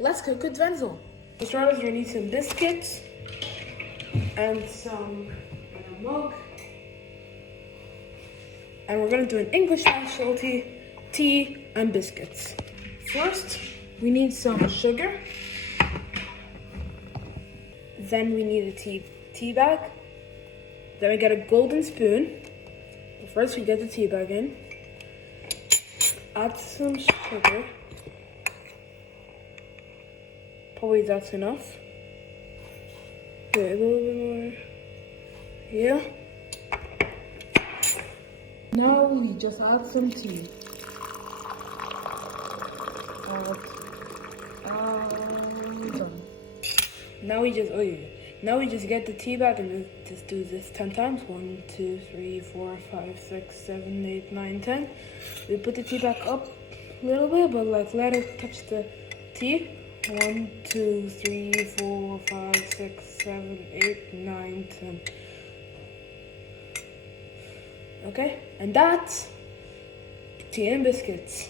Let's cook with Venzel. For starters, you need some biscuits and a mug. And we're gonna do an English specialty, tea and biscuits. First, we need some sugar. Then we need a tea bag. Then we get a golden spoon. But first we get the tea bag in. Add some sugar. Probably that's enough. Okay, a little bit more. Yeah. Now we just add some tea. Done. Now we just get the tea bag and just do this 10 times. 1, 2, 3, 4, 5, 6, 7, 8, 9, 10. We put the tea bag up a little bit, but like let it touch the tea. 1, 2, 3, 4, 5, 6, 7, 8, 9, 10. Okay, and that's tea and biscuits.